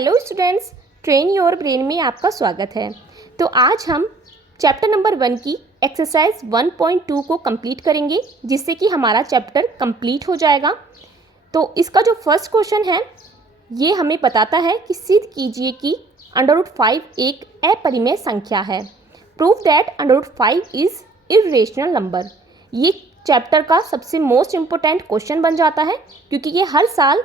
Hello students, train your brain में आपका स्वागत है। तो आज हम चैप्टर नंबर 1 की एक्सरसाइज 1.2 को कंप्लीट करेंगे, जिससे कि हमारा चैप्टर कंप्लीट हो जाएगा। तो इसका जो फर्स्ट क्वेश्चन है ये हमें बताता है कि सिद्ध कीजिए कि √5 एक अपरिमेय संख्या है। Prove that √5 is irrational number. ये चैप्टर का सबसे मोस्ट इम्पोर्टेंट क्वेश्चन बन जाता है, क्योंकि ये हर साल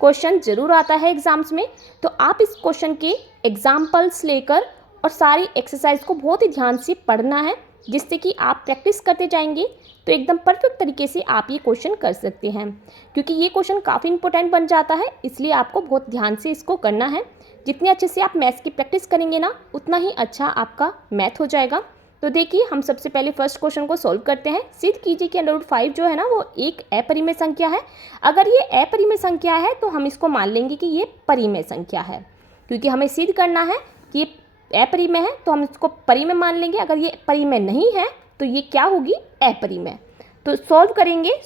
क्वेश्चन ज़रूर आता है एग्ज़ाम्स में। तो आप इस क्वेश्चन के एग्जाम्पल्स लेकर और सारी एक्सरसाइज को बहुत ही ध्यान से पढ़ना है, जिससे कि आप प्रैक्टिस करते जाएंगे तो एकदम परफेक्ट तरीके से आप ये क्वेश्चन कर सकते हैं। क्योंकि ये क्वेश्चन काफ़ी इंपॉर्टेंट बन जाता है, इसलिए आपको बहुत ध्यान से इसको करना है। जितने अच्छे से आप मैथ्स की प्रैक्टिस करेंगे ना, उतना ही अच्छा आपका मैथ हो जाएगा। तो देखिए, हम सबसे पहले फर्स्ट क्वेश्चन को सॉल्व करते हैं। सिद्ध कीजिए कि √5 जो है ना वो एक अपरिमेय संख्या है। अगर ये अपरिमेय संख्या है तो हम इसको मान लेंगे कि ये परिमेय संख्या है, क्योंकि हमें सिद्ध करना है कि ये अपरिमेय है, तो हम इसको परिमेय मान लेंगे। अगर ये परिमेय नहीं है तो ये क्या होगी? अपरिमेय। तो सॉल्व करेंगे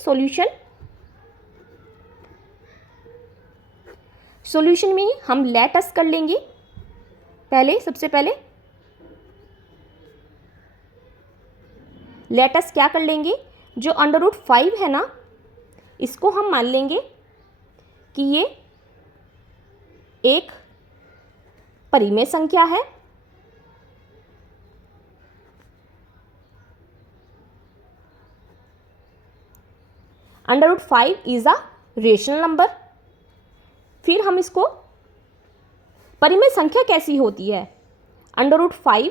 सॉल्यूशन में ही हम लेट अस कर लेंगे। सबसे पहले लेट अस क्या कर लेंगे, जो √5 है ना, इसको हम मान लेंगे कि ये एक परिमेय संख्या है। √5 इज अ रेशनल नंबर। फिर हम इसको परिमेय संख्या कैसी होती है? √5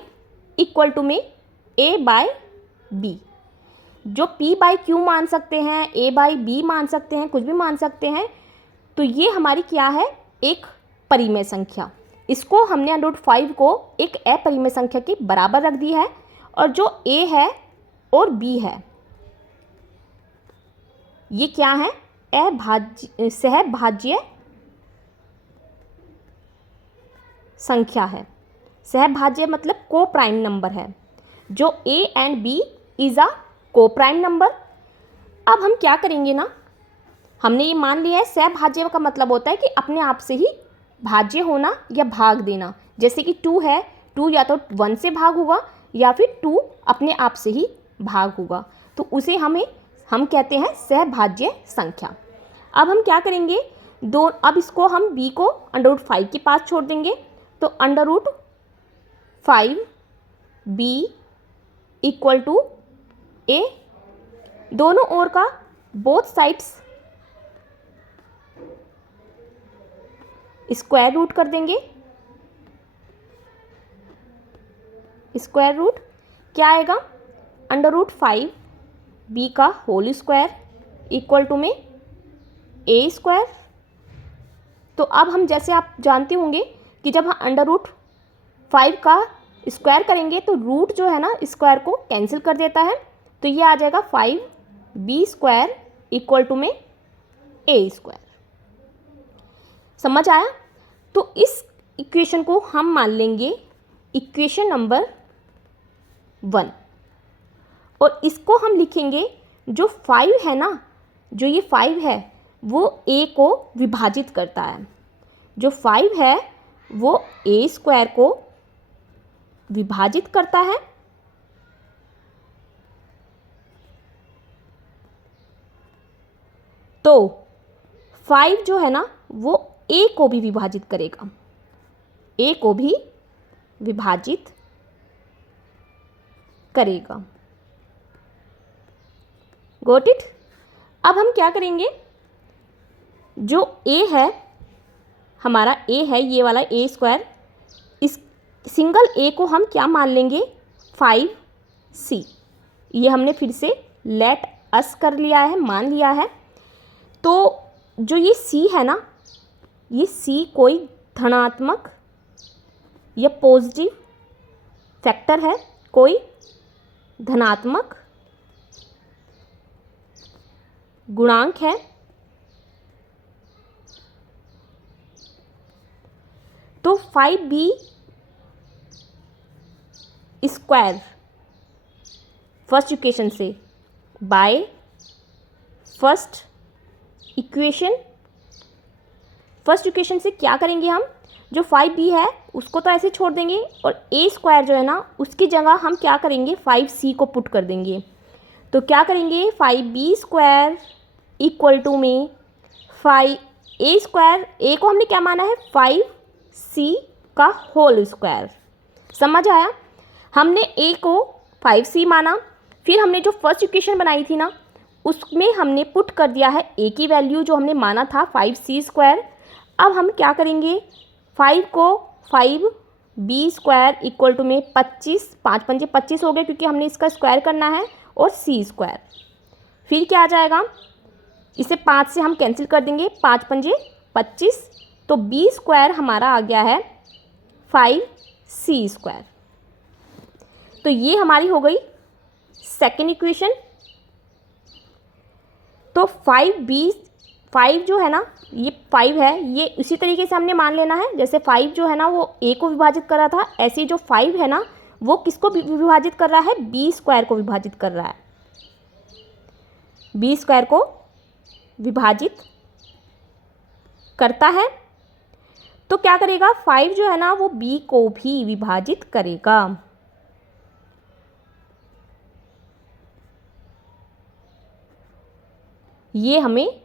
इक्वल टू में a/b, जो p/q मान सकते हैं, a/b मान सकते हैं, कुछ भी मान सकते हैं। तो ये हमारी क्या है? एक परिमेय संख्या। इसको हमने √5 को एक अपरिमेय संख्या के बराबर रख दिया है, और जो a है और b है ये क्या है? सहभाज्य संख्या है। सहभाज्य मतलब को प्राइम नंबर है। जो a and b is a को प्राइम नंबर। अब हम क्या करेंगे ना, हमने ये मान लिया है, सहभाज्य का मतलब होता है कि अपने आप से ही भाज्य होना या भाग देना। जैसे कि 2 है, 2 या तो 1 से भाग होगा या फिर 2 अपने आप से ही भाग होगा, तो उसे हम कहते हैं सहभाज्य संख्या। अब हम क्या करेंगे, अब इसको हम b को √5 के पास छोड़ देंगे। तो √5 b इक्वल टू a, दोनों ओर का बोथ साइड्स स्क्वायर रूट कर देंगे। स्क्वायर रूट क्या आएगा? √5 b का होल स्क्वायर इक्वल टू में a²। तो अब हम, जैसे आप जानते होंगे कि जब हम √5 का स्क्वायर करेंगे तो रूट जो है ना स्क्वायर को कैंसिल कर देता है। तो ये आ जाएगा 5b² इक्वल टू में a²। समझ आया? तो इस इक्वेशन को हम मान लेंगे इक्वेशन नंबर 1, और इसको हम लिखेंगे, जो 5 है ना, जो ये 5 है वो a को विभाजित करता है। जो 5 है वो a² को विभाजित करता है। तो 5 जो है ना वो a को भी विभाजित करेगा, a को भी विभाजित करेगा। Got it? अब हम क्या करेंगे, जो a है, हमारा a है, ये वाला a², इस सिंगल a को हम क्या मान लेंगे? 5c। ये हमने फिर से लेट अस कर लिया है, मान लिया है। तो जो ये c है ना, ये c कोई धनात्मक या पॉजिटिव फैक्टर है, कोई धनात्मक गुणांक है। तो 5b² फर्स्ट इक्वेशन से by first equation first equation से क्या करेंगे हम, जो 5b है उसको तो ऐसे छोड़ देंगे और a स्क्वायर जो है ना उसकी जगह हम क्या करेंगे 5c को पुट कर देंगे। तो क्या करेंगे 5b स्क्वायर इक्वल टू में 5a स्क्वायर, a को हमने क्या माना है 5c का होल स्क्वायर। समझ आया, हमने a को 5c माना, फिर हमने जो फर्स्ट इक्वेशन बनाई थी ना उसमें हमने पुट कर दिया है a की वैल्यू जो हमने माना था 5c स्क्वायर। अब हम क्या करेंगे 5 को 5b स्क्वायर इक्वल टू में 25, 5 पंजे 25 हो गए क्योंकि हमने इसका स्क्वायर करना है, और c स्क्वायर। फिर क्या आ जाएगा, इसे 5 से हम कैंसिल कर देंगे, 5 पंजे 25, तो b स्क्वायर हमारा आ गया है 5c स्क्वायर। तो ये हमारी हो गई सेकेंड इक्वेशन। तो 5 जो है ना ये 5 है, ये इसी तरीके से हमने मान लेना है जैसे 5 जो है ना वो a को विभाजित कर रहा था, ऐसे जो 5 है ना वो किसको विभाजित कर रहा है, b स्क्वायर को विभाजित कर रहा है, b स्क्वायर को विभाजित करता है। तो क्या करेगा 5 जो है ना वो b को भी विभाजित करेगा। ये हमें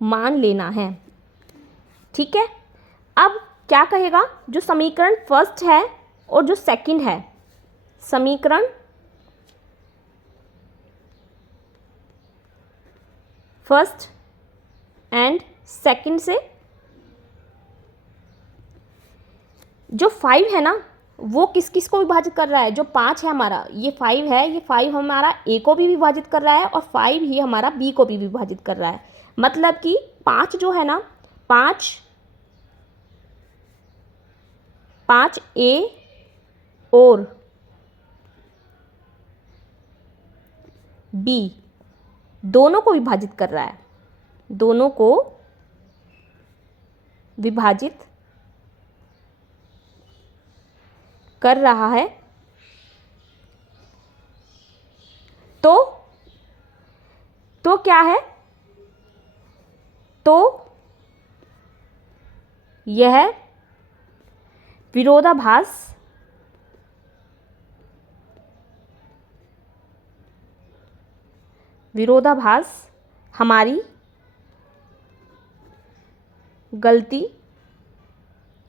मान लेना है, ठीक है। अब क्या कहेगा, जो समीकरण फर्स्ट है और जो सेकंड है, समीकरण फर्स्ट एंड सेकंड से जो 5 है ना वो किस किस को विभाजित कर रहा है, जो 5 है हमारा, ये 5 है, ये 5 हमारा a को भी विभाजित कर रहा है और 5 ही हमारा b को भी विभाजित कर रहा है। मतलब कि 5 जो है ना 5a और b दोनों को विभाजित कर रहा है, दोनों को विभाजित कर रहा है। तो क्या है, तो यह विरोधाभास हमारी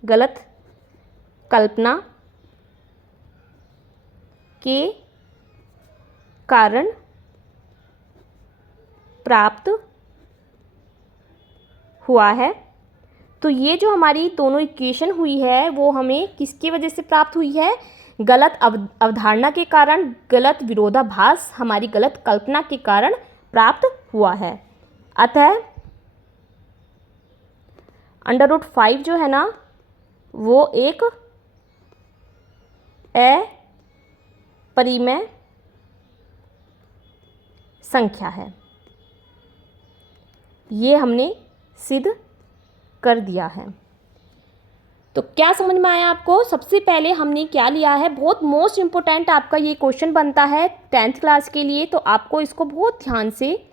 गलत कल्पना के कारण प्राप्त हुआ है। तो ये जो हमारी दोनों इक्वेशन हुई है वो हमें किसकी वजह से प्राप्त हुई है, गलत अवधारणा के कारण, गलत विरोधाभास हमारी गलत कल्पना के कारण प्राप्त हुआ है। अतः √5 जो है ना वो एक अपरिमेय संख्या है, ये हमने सिद्ध कर दिया है। तो क्या समझ में आया आपको, सबसे पहले हमने क्या लिया है, बहुत मोस्ट इम्पोर्टेंट आपका ये क्वेश्चन बनता है 10th क्लास के लिए, तो आपको इसको बहुत ध्यान से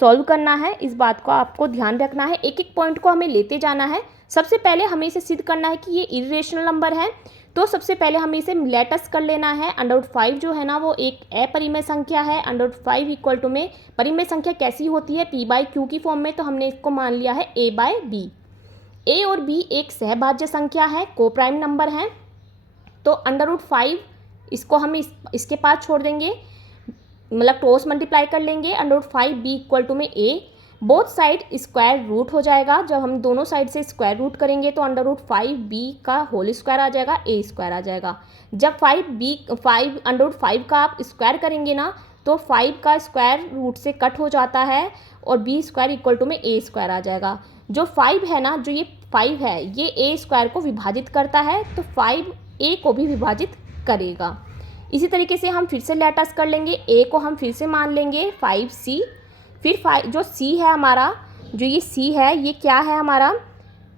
सॉल्व करना है, इस बात को आपको ध्यान रखना है, एक एक पॉइंट को हमें लेते जाना है। सबसे पहले हमें इसे सिद्ध करना है कि ये इर्रेशनल नंबर है, तो सबसे पहले हमें इसे लेटस कर लेना है। √5 जो है ना वो एक अपरिमेय संख्या है। √5 इक्वल टू में परिमेय संख्या कैसी होती है, p/q की फॉर्म में, तो हमने इसको मान लिया है a/b। a और b एक सहभाज्य संख्या है, कोप्राइम नंबर है, तो √5 इसको हम इसके पास छोड़ देंगे, मतलब क्रॉस मल्टीप्लाई कर लेंगे। √5b इक्वल टू में a, both side square root हो जाएगा, जब हम दोनों साइड से स्क्वायर रूट करेंगे तो √5b का होल स्क्वायर आ जाएगा, a स्क्वायर आ जाएगा। जब √5 का आप स्क्वायर करेंगे ना तो 5 का स्क्वायर रूट से कट हो जाता है और b स्क्वायर इक्वल टू में a स्क्वायर आ जाएगा। जो 5 है ना, जो ये 5 है ये a स्क्वायर को विभाजित करता है, तो 5 a को भी विभाजित करेगा। इसी तरीके से हम फिर से लेटस कर लेंगे, a को हम फिर से मान लेंगे 5c, फिर जो c है हमारा, जो ये c है ये क्या है हमारा,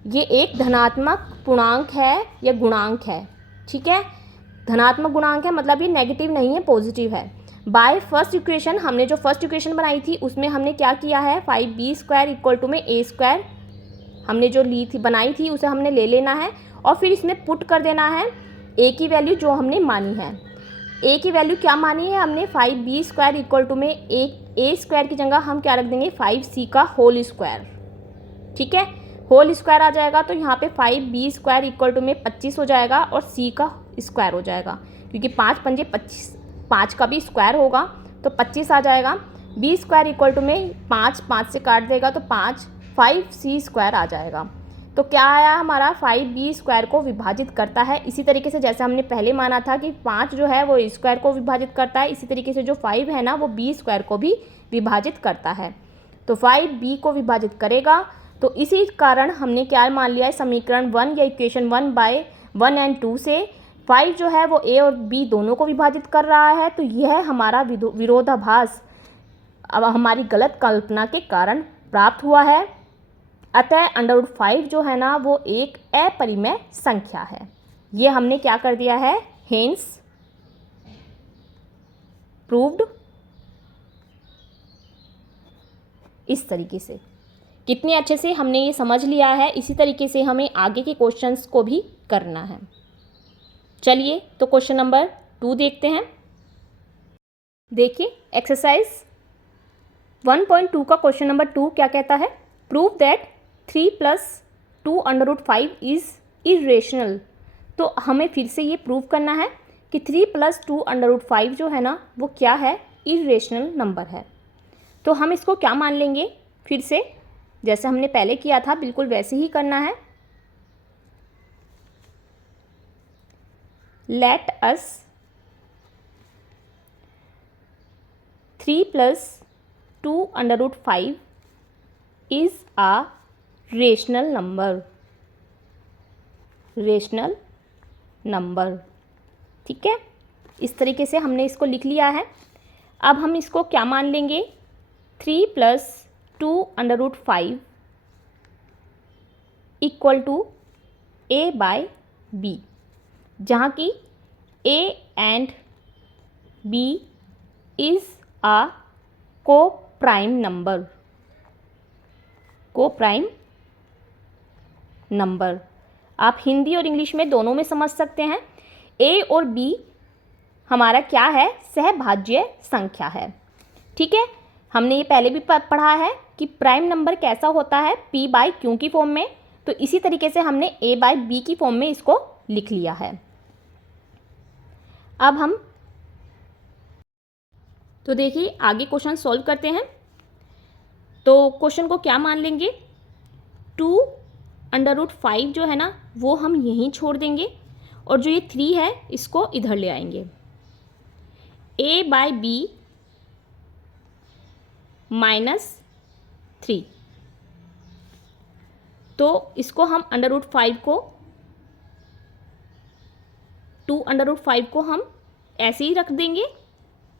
ये एक धनात्मक पूर्णांक है या गुणांक है, ठीक है, धनात्मक गुणांक है, मतलब ये नेगेटिव नहीं है, पॉजिटिव है। बाय फर्स्ट इक्वेशन, हमने जो फर्स्ट इक्वेशन बनाई थी उसमें हमने क्या किया है, 5b स्क्वायर इक्वल टू में a स्क्वायर हमने जो ली थी, बनाई थी, उसे हमने ले लेना है और फिर इसमें पुट कर देना है ए की वैल्यू जो हमने मानी है। ए की वैल्यू क्या मानी है हमने, 5b² इक्वल टू में ए स्क्वायर की जगह हम क्या रख देंगे, 5c का होल स्क्वायर। ठीक है, होल स्क्वायर आ जाएगा तो यहाँ पे 5b² इक्वल टू में 25 हो जाएगा और c का स्क्वायर हो जाएगा, क्योंकि 5 पंजे 25, 5 का भी स्क्वायर होगा तो 25 आ जाएगा। b² इक्वल टू में 5 से काट देगा तो 5c² आ जाएगा। तो क्या आया हमारा, 5b² को विभाजित करता है। इसी तरीके से जैसे हमने पहले माना था कि 5 जो है वो स्क्वायर को विभाजित करता है, इसी तरीके से जो 5 है ना वो b² को भी विभाजित करता है। तो 5b को विभाजित करेगा, तो इसी कारण हमने क्या मान लिया है, समीकरण 1 या इक्वेशन 1/1 और 2 से 5 जो है वो a और b दोनों को विभाजित कर रहा है। तो यह हमारा विरोधाभास अब हमारी गलत कल्पना के कारण प्राप्त हुआ है। अतः √5 जो है ना वो एक अपरिमेय संख्या है। ये हमने क्या कर दिया है, हेंस प्रूव्ड। इस तरीके से कितने अच्छे से हमने ये समझ लिया है। इसी तरीके से हमें आगे के क्वेश्चंस को भी करना है। चलिए तो क्वेश्चन नंबर 2 देखते हैं। देखिए एक्सरसाइज 1.2 का क्वेश्चन नंबर 2 क्या कहता है, प्रूव दैट 3 + 2 √5 इज़ इरेशनल। तो हमें फिर से ये प्रूव करना है कि 3 + 2 √5 जो है ना वो क्या है, इरेशनल नंबर है। तो हम इसको क्या मान लेंगे, फिर से जैसे हमने पहले किया था बिल्कुल वैसे ही करना है। Let us 3 + 2 √5 is a rational number. ठीक है, इस तरीके से हमने इसको लिख लिया है। अब हम इसको क्या मान लेंगे, 3 + 2 √5 इक्वल टू a/b, जहाँ की a and b is a coprime number. आप हिंदी और इंग्लिश में दोनों में समझ सकते हैं। a और b हमारा क्या है, सहभाज्य संख्या है। ठीक है, हमने ये पहले भी पढ़ा है कि प्राइम नंबर कैसा होता है, p/q की फॉर्म में। तो इसी तरीके से हमने a/b की फॉर्म में इसको लिख लिया है। अब हम तो देखिए आगे क्वेश्चन सॉल्व करते हैं। तो क्वेश्चन को क्या मान लेंगे, 2 √5 जो है ना वो हम यहीं छोड़ देंगे और जो ये 3 है इसको इधर ले आएंगे। a/b -3, तो इसको हम √5 को 2 √5 को हम ऐसे ही रख देंगे।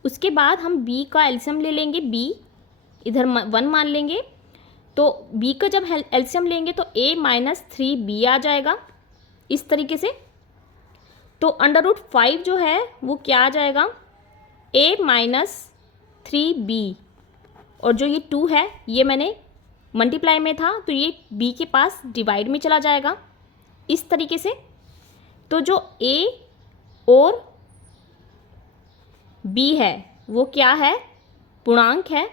उसके बाद हम b का एलसीएम ले लेंगे, b इधर 1 मान लेंगे। तो b का जब एलसीएम लेंगे तो a -3b आ जाएगा इस तरीके से। तो √5 जो है वो क्या आ जाएगा, a -3b, और जो ये 2 है ये मैंने मल्टीप्लाई में था तो ये b के पास डिवाइड में चला जाएगा इस तरीके से। तो जो a और b है वो क्या है, पूर्णांक है।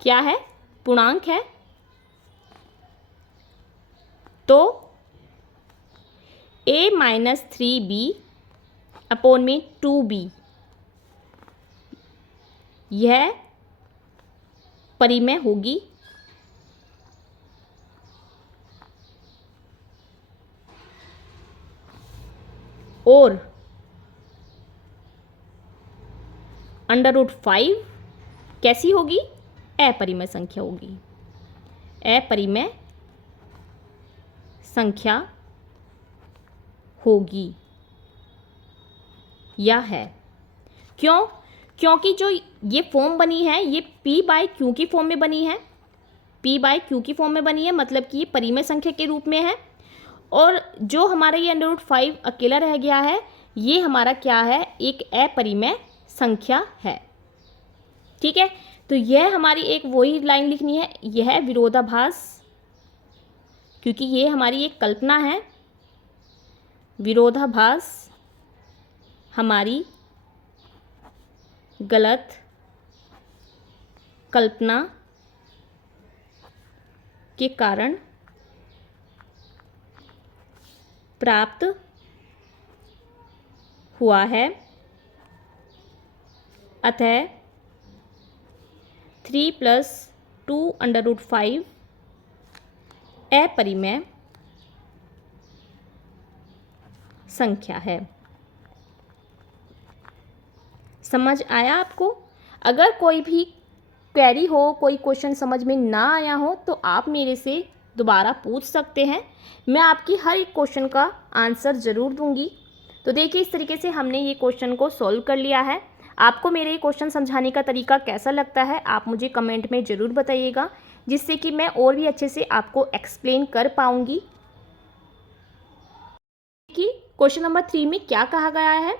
क्या है, पूर्णांक है। तो a -3b अपॉन में 2b यह परिमेय होगी। और √5 कैसी होगी, अपरिमेय संख्या होगी। अपरिमेय संख्या होगी या है। क्यों, क्योंकि जो ये फॉर्म बनी है ये p/q की फॉर्म में बनी है। p/q की फॉर्म में बनी है मतलब कि ये परिमेय संख्या के रूप में है। और जो हमारा ये √5 अकेला रह गया है ये हमारा क्या है, एक अपरिमेय संख्या है। ठीक है, तो यह हमारी एक वही लाइन लिखनी है, यह विरोधाभास क्योंकि ये हमारी एक कल्पना है। विरोधाभास हमारी गलत कल्पना के कारण प्राप्त हुआ है, अतः 3+2√5 अपरिमेय संख्या है। समझ आया आपको? अगर कोई भी क्वेरी हो, कोई क्वेश्चन समझ में ना आया हो तो आप मेरे से दोबारा पूछ सकते हैं। मैं आपकी हर एक क्वेश्चन का आंसर ज़रूर दूंगी। तो देखिए, इस तरीके से हमने ये क्वेश्चन को सॉल्व कर लिया है। आपको मेरे ये क्वेश्चन समझाने का तरीका कैसा लगता है आप मुझे कमेंट में ज़रूर बताइएगा, जिससे कि मैं और भी अच्छे से आपको एक्सप्लेन कर पाऊँगी कि क्वेश्चन नंबर 3 में क्या कहा गया है।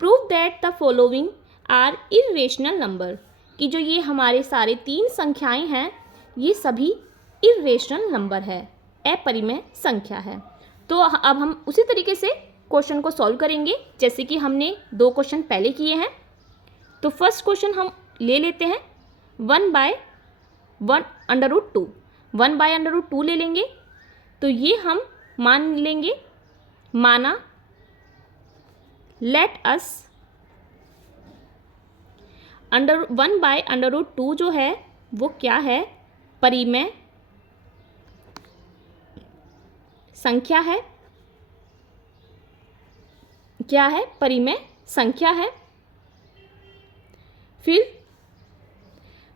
Prove that the following are irrational number, कि जो ये हमारे सारे 3 संख्याएं हैं ये सभी इर्रेशनल नंबर है, अपरिमेय संख्या है। तो अब हम उसी तरीके से क्वेश्चन को सॉल्व करेंगे जैसे कि हमने 2 क्वेश्चन पहले किए हैं। तो फर्स्ट क्वेश्चन हम ले लेते हैं 1/√2। 1/√2 ले लेंगे। तो ये हम मान लेंगे, माना लेट अस 1/√2 जो है वो क्या है, परिमेय संख्या है। क्या है? परिमेय संख्या है। फिर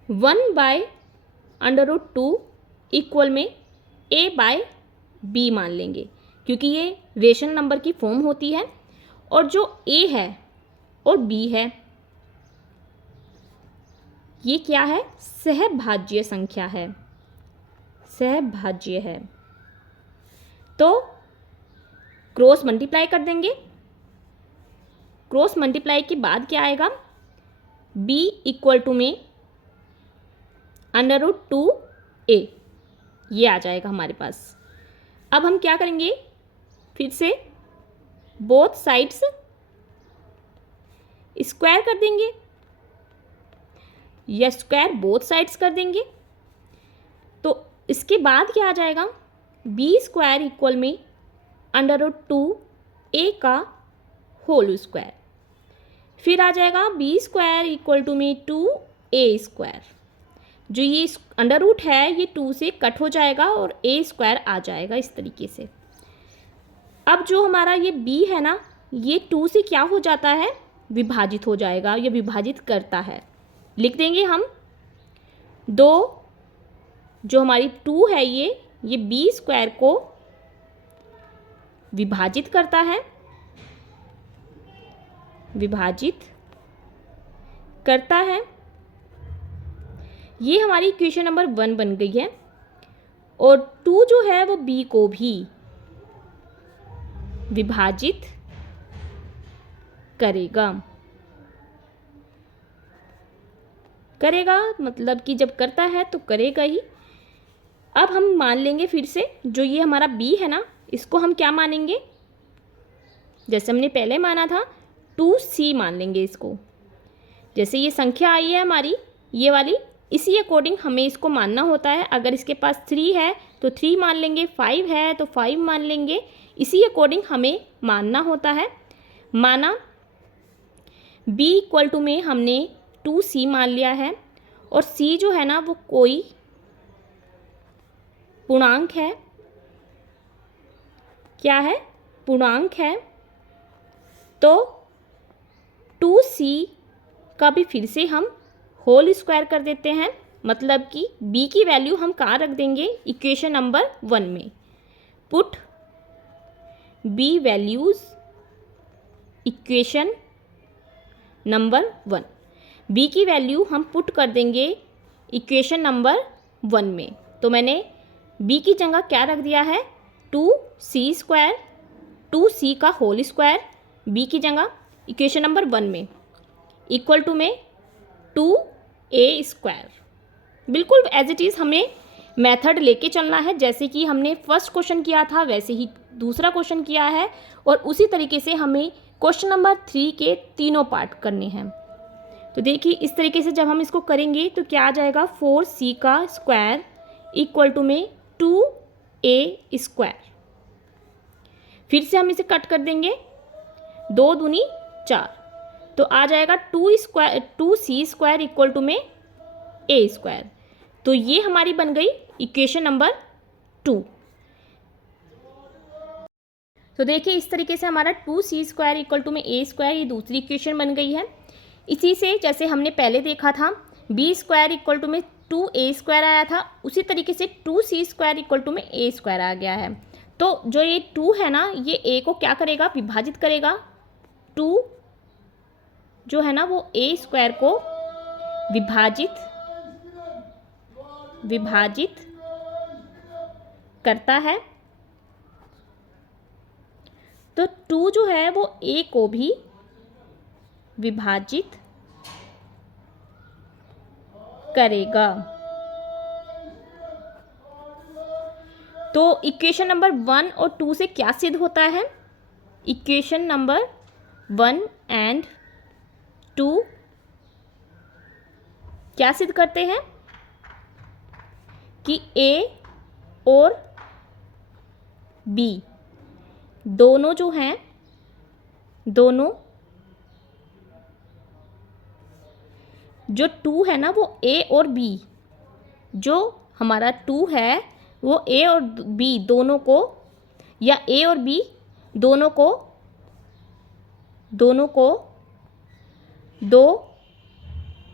1/√2 इक्वल में a/b मान लेंगे, क्योंकि ये रेशनल नंबर की फॉर्म होती है। और जो a है और b है ये क्या है? सहभाज्य संख्या है, सहभाज्य है। तो क्रॉस मल्टीप्लाई कर देंगे। क्रॉस मल्टीप्लाई के बाद क्या आएगा? b इक्वल टू में √2a ये आ जाएगा हमारे पास। अब हम क्या करेंगे, फिर से बोथ साइड्स स्क्वायर कर देंगे या स्क्वायर बोथ साइड्स कर देंगे। तो इसके बाद क्या आ जाएगा? b² इक्वल में √2a का होल स्क्वायर। फिर आ जाएगा b² इक्वल टू में 2a²। जो ये अंडर रूट है ये 2 से कट हो जाएगा और a² आ जाएगा इस तरीके से। अब जो हमारा ये b है ना, ये 2 से क्या हो जाता है? विभाजित हो जाएगा, ये विभाजित करता है। लिख देंगे हम 2, जो हमारी 2 है ये b² को विभाजित करता है, विभाजित करता है। ये हमारी इक्वेशन नंबर 1 बन गई है। और 2 जो है वो b को भी विभाजित करेगा। मतलब कि जब करता है तो करेगा ही। अब हम मान लेंगे फिर से, जो ये हमारा b है ना, इसको हम क्या मानेंगे? जैसे हमने पहले माना था 2c मान लेंगे इसको। जैसे ये संख्या आई है हमारी ये वाली, इसी अकॉर्डिंग हमें इसको मानना होता है। अगर इसके पास 3 है तो 3 मान लेंगे, 5 है तो 5 मान लेंगे, इसी अकॉर्डिंग हमें मानना होता है। माना b इक्वल टू में हमने 2c मान लिया है, और c जो है ना वो कोई पूर्णांक है। क्या है? पूर्णांक है। तो 2c का भी फिर से हम होल स्क्वायर कर देते हैं। मतलब कि b की वैल्यू हम कहाँ रख देंगे? इक्वेशन नंबर 1 में। Put b values equation number 1। b की वैल्यू हम पुट कर देंगे इक्वेशन नंबर 1 में। तो मैंने b की जगह क्या रख दिया है? 2c², 2c का होल स्क्वायर b की जगह इक्वेशन नंबर 1 में, इक्वल टू में 2a²। बिल्कुल एज इट इज़ हमें मेथड लेके चलना है। जैसे कि हमने फर्स्ट क्वेश्चन किया था वैसे ही दूसरा क्वेश्चन किया है, और उसी तरीके से हमें क्वेश्चन नंबर 3 के तीनों पार्ट करने हैं। तो देखिए इस तरीके से जब हम इसको करेंगे तो क्या आ जाएगा, 4c का स्क्वायर इक्वल टू में 2a स्क्वायर। फिर से हम इसे कट कर देंगे, 2 दूनी 4, तो आ जाएगा 2c स्क्वायर इक्वल टू में a स्क्वायर। तो ये हमारी बन गई इक्वेशन नंबर 2। तो देखिए इस तरीके से हमारा 2c स्क्वायर इक्वल टू में a स्क्वायर ये दूसरी इक्वेशन बन गई है। इसी से जैसे हमने पहले देखा था b स्क्वायर इक्वल टू में 2a स्क्वायर आया था, उसी तरीके से 2c स्क्वायर इक्वल टू में a स्क्वायर आ गया है। तो जो ये 2 है ना, ये a को क्या करेगा, विभाजित करेगा। 2 जो है ना वो a स्क्वायर को विभाजित करता है। तो 2 जो है वो a को भी विभाजित करेगा। तो इक्वेशन नंबर 1 और 2 से क्या सिद्ध होता है, इक्वेशन नंबर 1 एंड 2 क्या सिद्ध करते हैं कि a और b दोनों जो हैं, दोनों जो 2 है ना वो a और b, जो हमारा 2 है वो a और b दोनों को, या a और b दोनों को दो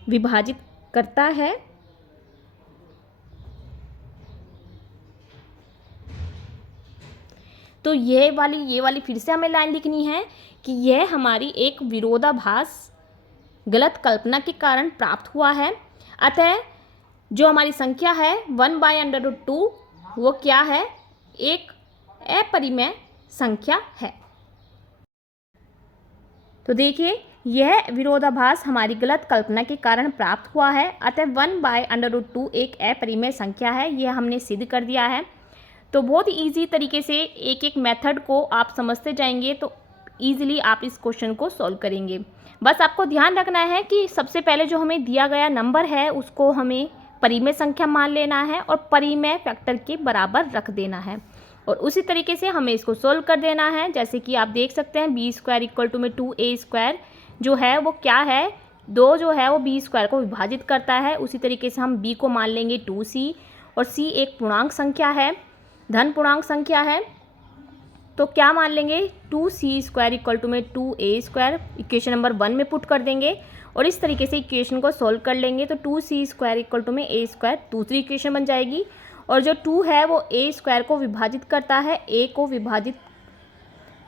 विभाजित करता है। तो ये वाली फिर से हमें लाइन लिखनी है कि यह हमारी एक विरोधाभास गलत कल्पना के कारण प्राप्त हुआ है। अतः जो हमारी संख्या है 1/√2 वो क्या है, एक अपरिमेय संख्या है। तो देखिए यह विरोधाभास हमारी गलत कल्पना के कारण प्राप्त हुआ है, अतः 1/√2 एक अपरिमेय संख्या है, यह हमने सिद्ध कर दिया है। तो बहुत ही ईजी तरीके से एक एक मेथड को आप समझते जाएंगे तो ईजिली आप इस क्वेश्चन को सॉल्व करेंगे। बस आपको ध्यान रखना है कि सबसे पहले जो हमें दिया गया नंबर है उसको हमें परिमेय संख्या मान लेना है और परिमेय फैक्टर के बराबर रख देना है, और उसी तरीके से हमें इसको सोल्व कर देना है। जैसे कि आप देख सकते हैं b स्क्वायर इक्वल टू में 2a स्क्वायर जो है वो क्या है, 2 जो है वो b स्क्वायर को विभाजित करता है। उसी तरीके से हम b को मान लेंगे 2c, और c एक पूर्णांक संख्या है, धन पूर्णांक संख्या है, तो क्या मान लेंगे 2c स्क्वायर इक्वल टू में 2a स्क्वायर इक्वेशन नंबर 1 में पुट कर देंगे, और इस तरीके से इक्वेशन को सॉल्व कर लेंगे। तो 2c स्क्वायर इक्वल टू में a स्क्वायर दूसरी इक्वेशन बन जाएगी, और जो 2 है वो a स्क्वायर को विभाजित करता है, a को विभाजित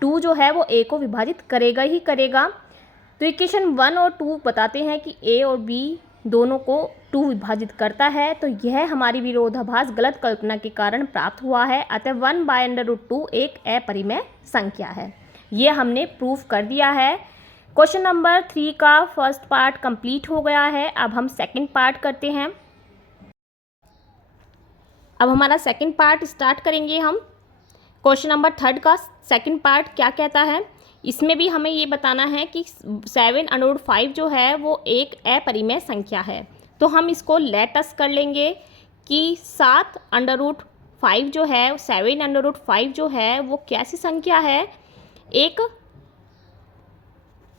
2 जो है वो a को विभाजित करेगा ही करेगा। तो इक्वेशन 1 और 2 बताते हैं कि a और b दोनों को 2 विभाजित करता है। तो यह हमारी विरोधाभास गलत कल्पना के कारण प्राप्त हुआ है, अतः 1/√2 एक अपरिमेय संख्या है। यह हमने प्रूफ कर दिया है। क्वेश्चन नंबर 3 का फर्स्ट पार्ट कंप्लीट हो गया है। अब हम सेकंड पार्ट करते हैं। अब हमारा सेकंड पार्ट स्टार्ट करेंगे हम। क्वेश्चन नंबर 3 का सेकंड पार्ट क्या कहता है, इसमें भी हमें ये बताना है कि 7√5 जो है वो एक अपरिमेय संख्या है। तो हम इसको लेट अस कर लेंगे कि 7√5 जो है 7√5 जो है वो कैसी संख्या है, एक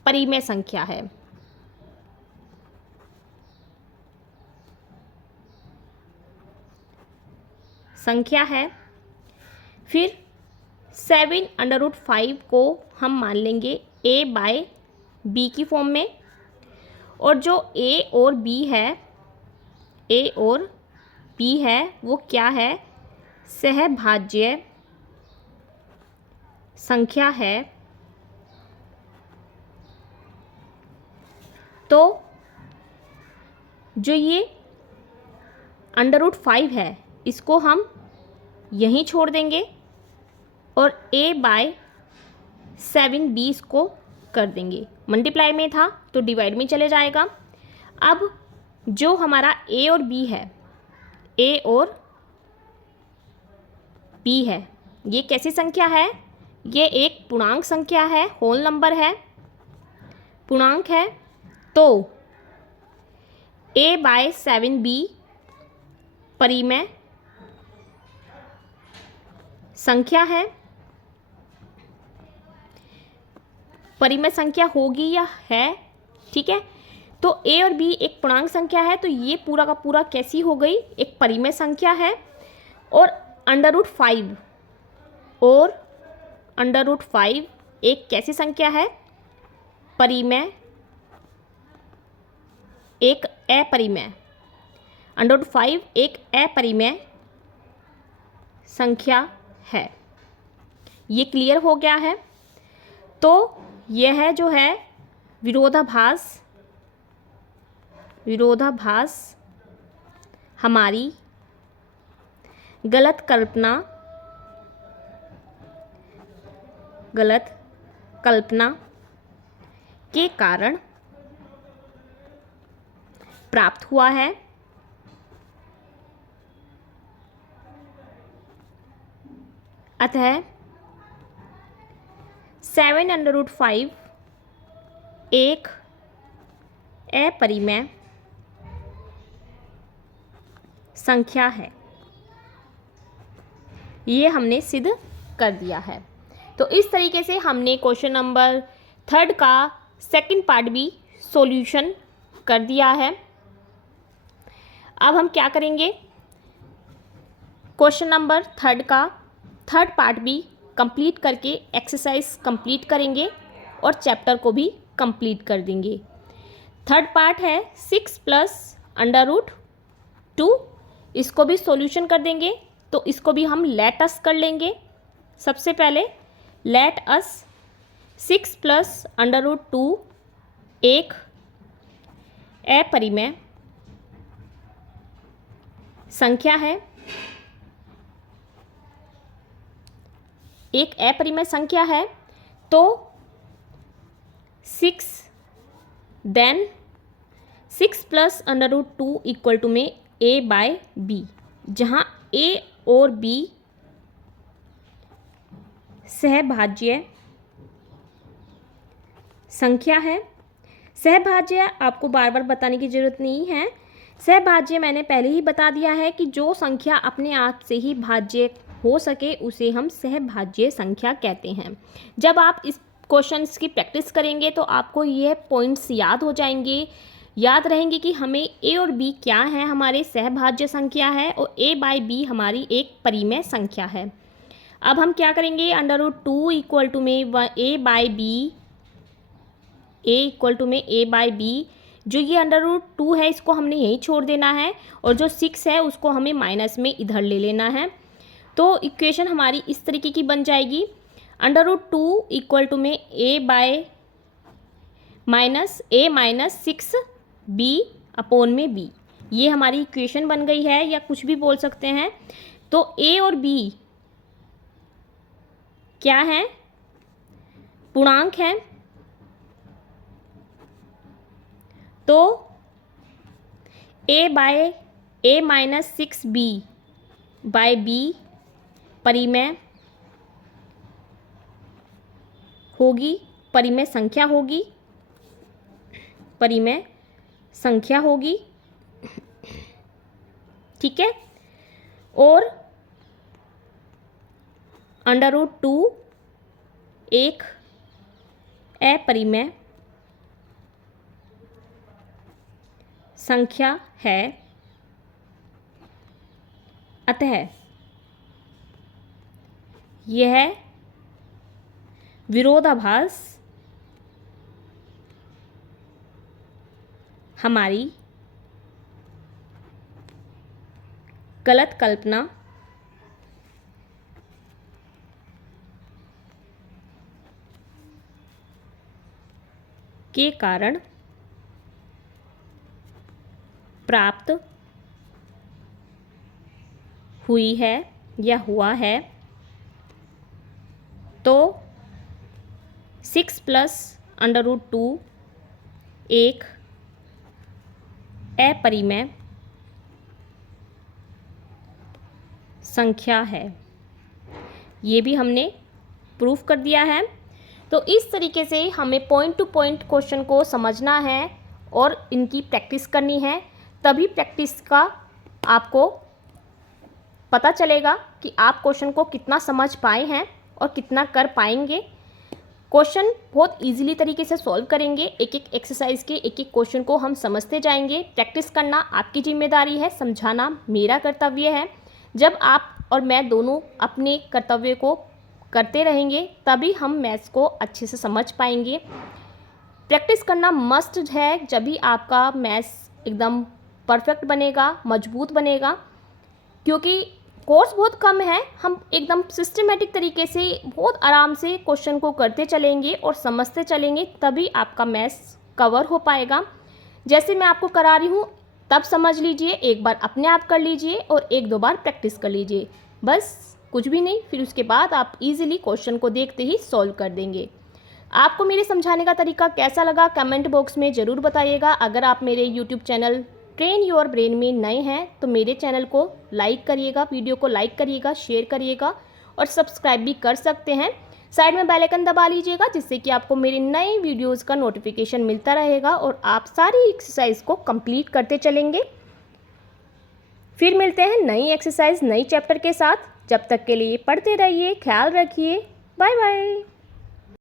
परिमेय संख्या है। फिर 7√5 को हम मान लेंगे a/b की फॉर्म में, और जो a और b है वो क्या है, सहभाज्य संख्या है। तो जो ये √5 है इसको हम यहीं छोड़ देंगे और a/7b इसको कर देंगे। मल्टीप्लाई में था तो डिवाइड में चले जाएगा। अब जो हमारा a और b है, a और b है। ये कैसी संख्या है? ये एक पूर्णांक संख्या है, होल नंबर है, पूर्णांक है। तो a/7b परिमेय संख्या है, परिमेय संख्या होगी या है, ठीक है। तो a और b एक पूर्णांक संख्या है, तो ये पूरा का पूरा कैसी हो गई? एक परिमेय संख्या है। और √5 और √5 एक कैसी संख्या है? परिमेय, एक अपरिमेय। √5 एक अपरिमेय संख्या है। ये क्लियर हो गया है। तो यह जो है विरोधाभास हमारी गलत कल्पना के कारण प्राप्त हुआ है। अतः 7√5 एक अपरिमेय संख्या है। ये हमने सिद्ध कर दिया है। तो इस तरीके से हमने क्वेश्चन नंबर 3 का सेकंड पार्ट भी सॉल्यूशन कर दिया है। अब हम क्या करेंगे? क्वेश्चन नंबर 3 का थर्ड पार्ट भी कंप्लीट करके एक्सरसाइज कंप्लीट करेंगे और चैप्टर को भी कंप्लीट कर देंगे। थर्ड पार्ट है 6 + √2, इसको भी सॉल्यूशन कर देंगे। तो इसको भी हम लेट अस कर लेंगे। सबसे पहले लेट अस 6 + √2 एक अपरिमेय संख्या है, एक अपरिमेय संख्या है। तो 6 + √2 इक्वल टू में a/b, जहाँ a और b सहभाज्य संख्या है। सहभाज्य आपको बार बार बताने की ज़रूरत नहीं है। सहभाज्य मैंने पहले ही बता दिया है कि जो संख्या अपने आप से ही भाज्य हो सके उसे हम सहभाज्य संख्या कहते हैं। जब आप इस क्वेश्चंस की प्रैक्टिस करेंगे तो आपको ये पॉइंट्स याद हो जाएंगे, याद रहेंगे कि हमें a और b क्या है, हमारे सहभाज्य संख्या है और a/b हमारी एक परिमेय संख्या है। अब हम क्या करेंगे? √2 इक्वल टू में a/b, जो ये √2 है इसको हमने यहीं छोड़ देना है और जो 6 है उसको हमें माइनस में इधर ले लेना है। तो इक्वेशन हमारी इस तरीके की बन जाएगी। √2 इक्वल टू में a/-6b/b, ये हमारी इक्वेशन बन गई है, या कुछ भी बोल सकते हैं। तो a और b क्या है? पूर्णांक है। तो a/-6b/b परिमेय होगी, परिमेय संख्या होगी, ठीक है। और √2 एक अपरिमेय संख्या है। अतः यह विरोधाभास हमारी गलत कल्पना के कारण प्राप्त हुई है या हुआ है। तो 6 + √2 एक अपरिमेय संख्या है। ये भी हमने प्रूफ कर दिया है। तो इस तरीके से हमें पॉइंट टू पॉइंट क्वेश्चन को समझना है और इनकी प्रैक्टिस करनी है, तभी प्रैक्टिस का आपको पता चलेगा कि आप क्वेश्चन को कितना समझ पाए हैं और कितना कर पाएंगे। क्वेश्चन बहुत इजीली तरीके से सॉल्व करेंगे, एक एक एक्सरसाइज के एक एक क्वेश्चन को हम समझते जाएंगे। प्रैक्टिस करना आपकी जिम्मेदारी है, समझाना मेरा कर्तव्य है। जब आप और मैं दोनों अपने कर्तव्य को करते रहेंगे तभी हम मैथ्स को अच्छे से समझ पाएंगे। प्रैक्टिस करना मस्ट है, जब भी आपका मैथ्स एकदम परफेक्ट बनेगा, मजबूत बनेगा। क्योंकि कोर्स बहुत कम है, हम एकदम सिस्टमेटिक तरीके से बहुत आराम से क्वेश्चन को करते चलेंगे और समझते चलेंगे, तभी आपका मैथ्स कवर हो पाएगा। जैसे मैं आपको करा रही हूँ तब समझ लीजिए, एक बार अपने आप कर लीजिए और एक दो बार प्रैक्टिस कर लीजिए, बस कुछ भी नहीं। फिर उसके बाद आप इजीली क्वेश्चन को देखते ही सॉल्व कर देंगे। आपको मेरे समझाने का तरीका कैसा लगा कमेंट बॉक्स में ज़रूर बताइएगा। अगर आप मेरे YouTube channel train your brain में नए हैं तो मेरे चैनल को लाइक करिएगा, वीडियो को लाइक करिएगा, शेयर करिएगा और सब्सक्राइब भी कर सकते हैं। साइड में बेल आइकन दबा लीजिएगा, जिससे कि आपको मेरे नए वीडियोज़ का नोटिफिकेशन मिलता रहेगा और आप सारी एक्सरसाइज को कंप्लीट करते चलेंगे। फिर मिलते हैं नई एक्सरसाइज नई चैप्टर के साथ। जब तक के लिए पढ़ते रहिए, ख्याल रखिए, बाय बाय।